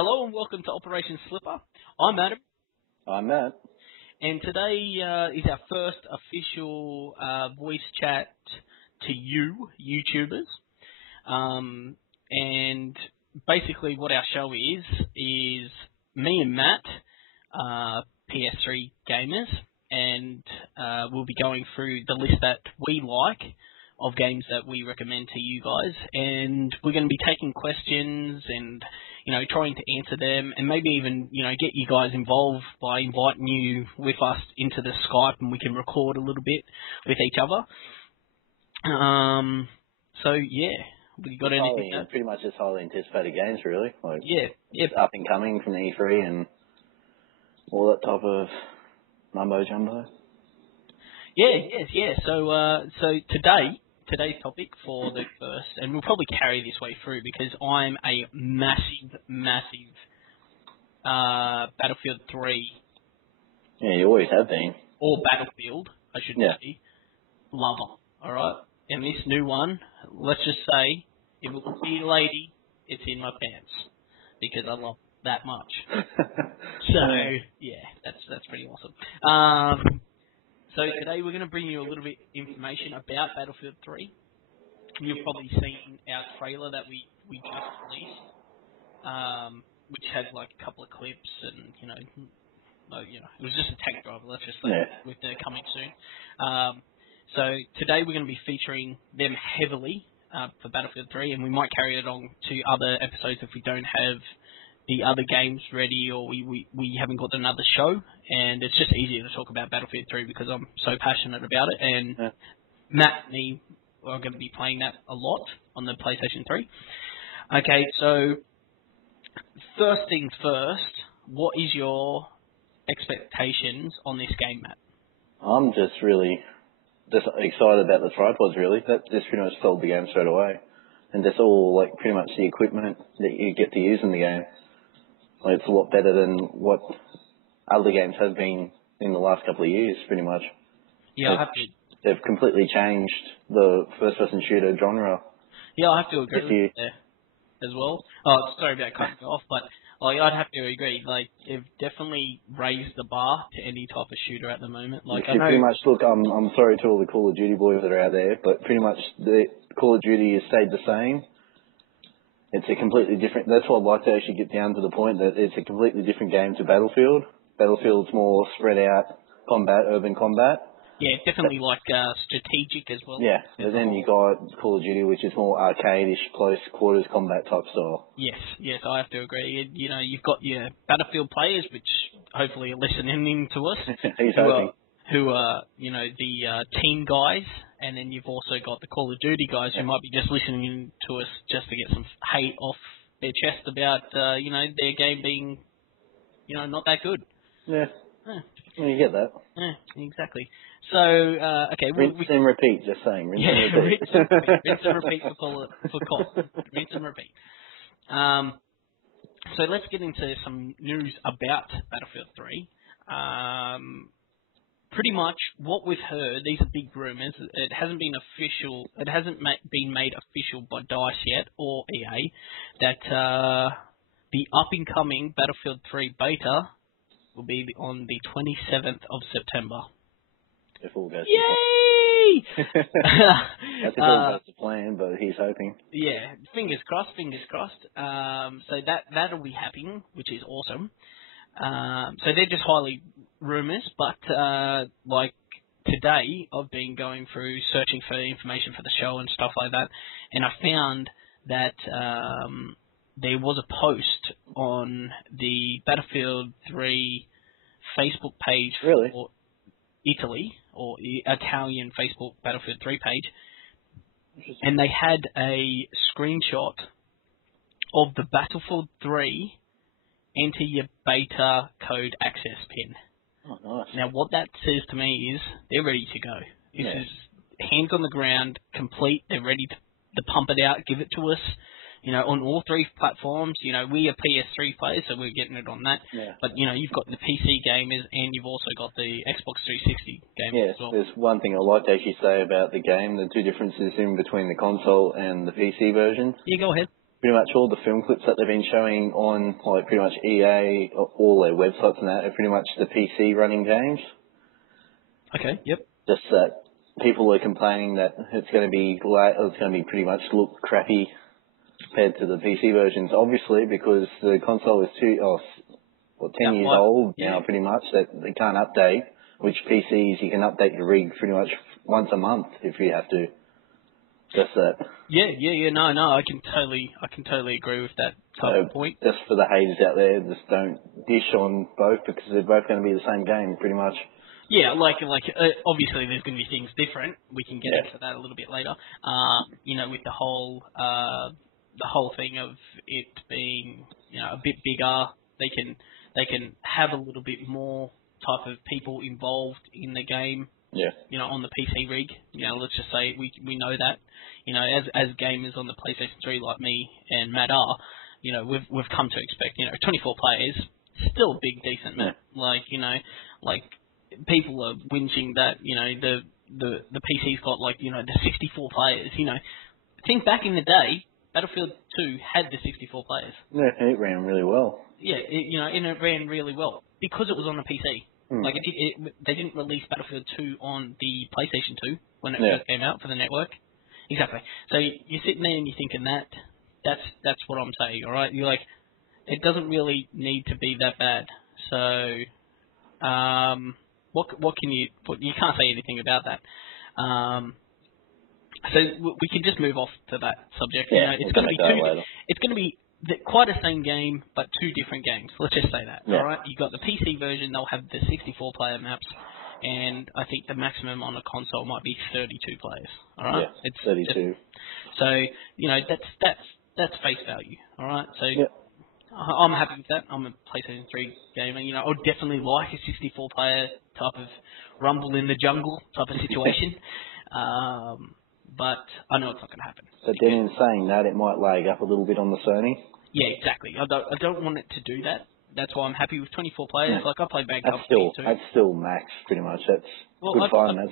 Hello and welcome to Operation Slipper. I'm Adam. I'm Matt. And today is our first official voice chat to you, YouTubers. And basically what our show is me and Matt, PS3 gamers, and we'll be going through the list that we like of games that we recommend to you guys, and we're going to be taking questions and, trying to answer them, and maybe even, get you guys involved by inviting you with us into the Skype, and we can record a little bit with each other. So yeah, we got anything? Pretty much just highly anticipated games, really. Yep. Up and coming from the E3 and all that type of mumbo jumbo. Yeah. So today's topic for the first, and we'll probably carry this way through because I'm a massive Battlefield 3. Yeah, you always have been. Or Battlefield, I should say, lover. All right, and this new one, let's just say, if it would be a lady, it's in my pants because I love it that much. So yeah, that's pretty awesome. So today we're going to bring you a little bit of information about Battlefield 3. You've probably seen our trailer that we just released, which has like a couple of clips and, it was just a tech driver, let's just say, with the coming soon. So today we're going to be featuring them heavily for Battlefield 3, and we might carry it on to other episodes if we don't have the other games ready, or we haven't got another show, and it's just easier to talk about Battlefield 3 because I'm so passionate about it, and Matt and me are going to be playing that a lot on the PlayStation 3. Okay, so first things first, what is your expectations on this game, Matt? I'm just excited about the tripods, really. That just pretty much sold the game straight away. And that's all, pretty much the equipment that you get to use in the game. It's a lot better than what other games have been in the last couple of years, pretty much. Yeah, They've completely changed the first-person shooter genre. Yeah, I have to agree with that as well. Oh, sorry about cutting you off, but I'd have to agree. They've definitely raised the bar to any type of shooter at the moment. Pretty much, look, I'm sorry to all the Call of Duty boys that are out there, but pretty much the Call of Duty has stayed the same. It's a completely different... That's what I'd like to actually get down to the point, that it's a completely different game to Battlefield. Battlefield's more spread out combat, urban combat. Yeah, definitely strategic as well. Yeah, but then you got Call of Duty, which is more arcade-ish, close quarters combat type style. Yes, I have to agree. You've got your Battlefield players, which hopefully are listening in to us. who are the team guys, and then you've also got the Call of Duty guys who might be just listening in to us just to get some hate off their chest about their game being not that good. Yeah. Well, you get that. Yeah, exactly. So okay, rinse and repeat. Just saying, rinse and repeat. Rinse and repeat for call. Rinse and repeat. So let's get into some news about Battlefield 3. Pretty much what we've heard, these are big rumours. It hasn't been official. It hasn't been made official by DICE yet or EA that the up and coming Battlefield 3 beta will be on the 27th of September. If all goes Yay! That's if all goes to plan, but he's hoping. Yeah, fingers crossed. So that'll be happening, which is awesome. So they're just highly rumours, but today I've been going through searching for information for the show and stuff like that, and I found that there was a post on the Battlefield 3 Facebook page for Italy, or Italian Facebook Battlefield 3 page, and they had a screenshot of the Battlefield 3 enter your beta code access pin. Oh, nice. Now, what that says to me is they're ready to go. This is hands on the ground, complete. They're ready to pump it out, give it to us. On all three platforms. We are PS3 players, so we're getting it on that. Yeah. But, you've got the PC gamers, and you've also got the Xbox 360 gamers as well. There's one thing I'd like to actually say about the game, the two differences in between the console and the PC version. Yeah, go ahead. pretty much all the film clips that they've been showing on, like, pretty much EA, all their websites and that, are pretty much the PC running games. Okay, yep. Just that people are complaining that it's going to be pretty much look crappy compared to the PC versions, obviously, because the console is 10 years old now, pretty much, that they can't update, which PCs you can update your rig pretty much once a month if you have to. Just that. No, I can totally agree with that type of point. Just for the haters out there, just don't dish on both because they're both going to be the same game, pretty much. Yeah, obviously there's going to be things different. We can get into that a little bit later. With the whole thing of it being, a bit bigger, they can have a little bit more type of people involved in the game. Yeah. On the PC rig. Let's just say we know that. As gamers on the PlayStation 3 like me and Matt are, we've come to expect, 24 players, still a big decent map. Like people are whinging that, the PC's got the 64 players. Think back in the day, Battlefield 2 had the 64 players. Yeah, it ran really well. Yeah, and it ran really well because it was on the PC. Like they didn't release Battlefield 2 on the PlayStation 2 when it first came out for the network. Exactly. So you're sitting there and you're thinking that's what I'm saying. All right, you're like, it doesn't really need to be that bad. So what can you can't say anything about that. So we can just move off to that subject. Yeah, it's going to be quite the same game, but two different games. Let's just say that. Yeah. All right, you've got the PC version; they'll have the 64-player maps, and I think the maximum on a console might be 32 players. All right, yeah, it's 32. That's face value. All right, so I'm happy with that. I'm a PlayStation 3 gamer. I would definitely like a 64-player type of rumble in the jungle type of situation. But I know it's not going to happen. But then in saying that, it might lag up a little bit on the Sony. Yeah, exactly. I don't want it to do that. That's why I'm happy with 24 players. Yeah. Like I play Bad Company too. That's still max, pretty much. That's good fun. I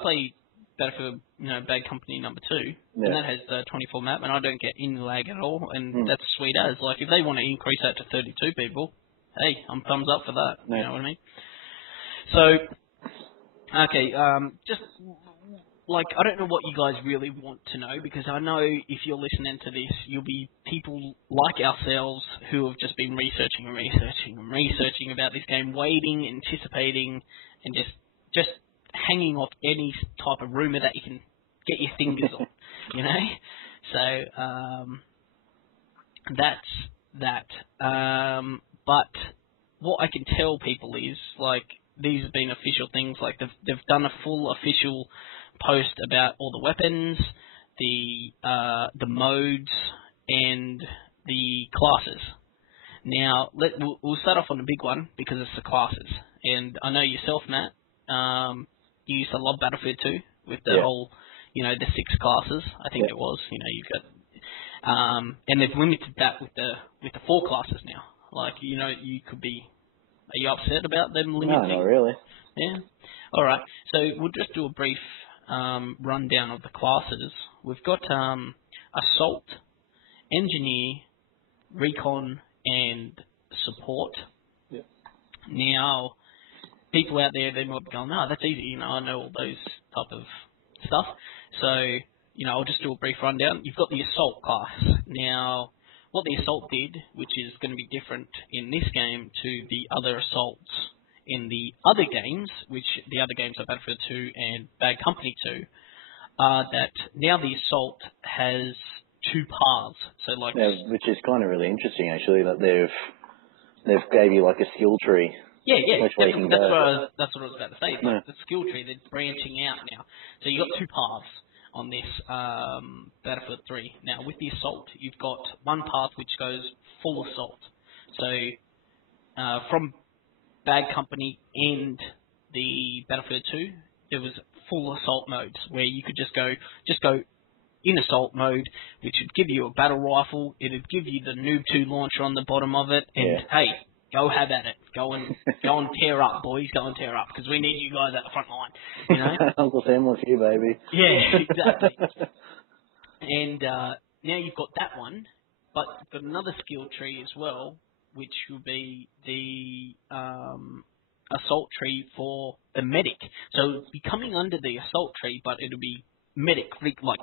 play Battlefield, Bad Company number 2, and that has the 24 map, and I don't get any lag at all, and that's sweet as. Like if they want to increase that to 32 people, hey, I'm thumbs up for that. Yeah. You know what I mean? So, okay, just. I don't know what you guys really want to know, because I know if you're listening to this, you'll be people like ourselves who have just been researching about this game, waiting, anticipating, and just hanging off any type of rumour that you can get your fingers on, So, that's that. But what I can tell people is, these have been official things, they've done a full official post about all the weapons, the modes, and the classes. Now, we'll start off on the big one because it's the classes. And I know yourself, Matt, you used to love Battlefield 2 with the whole, the 6 classes. I think it was. You've got, and they've limited that with the 4 classes now. You could be. Are you upset about them limiting? No, not really. Yeah. All right. So we'll just do a brief rundown of the classes. We've got Assault, Engineer, Recon, and Support. Yep. Now, people out there, they might be going, no, that's easy. I know all those type of stuff. So, I'll just do a brief rundown. You've got the Assault class. Now, what the Assault did, which is going to be different in this game to the other Assaults in the other games, which the other games are Battlefield 2 and Bad Company 2, that now the Assault has 2 paths. So which is kind of really interesting, actually, that they've gave you a skill tree. Yeah, that's what I was about to say. The skill tree, they're branching out now. So you've got 2 paths on this Battlefield 3. Now, with the Assault, you've got one path which goes full Assault. So from Bad Company and the Battlefield 2, there was full Assault modes where you could just go in Assault mode, which would give you a battle rifle. It would give you the Noob 2 launcher on the bottom of it, and hey, go have at it. Go and tear up, boys. Go and tear up, because we need you guys at the front line. Uncle Sam with you, baby. Yeah, exactly. And now you've got that one, But got another skill tree as well, which will be the assault tree for the medic. So it'll be coming under the assault tree, but it'll be medic, like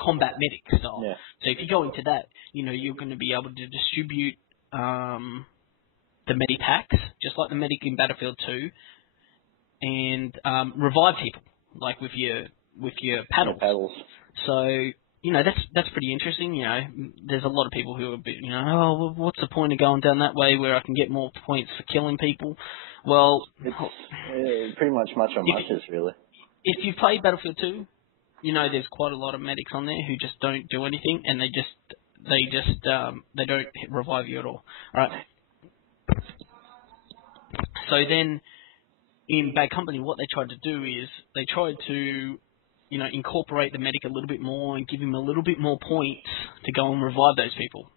combat medic style. Yeah. So if you go into that, you're going to be able to distribute the medi packs, just like the medic in Battlefield 2, and revive people, like with your paddles. Yeah, paddles. So that's pretty interesting. There's a lot of people who are a bit, oh, well, what's the point of going down that way where I can get more points for killing people? Well, it's pretty much much on muches, really. If you play Battlefield 2, there's quite a lot of medics on there who just don't do anything, and they don't revive you at all. All right. So then, in Bad Company, what they tried to do is they tried to, incorporate the medic a little bit more and give him a little bit more points to go and revive those people.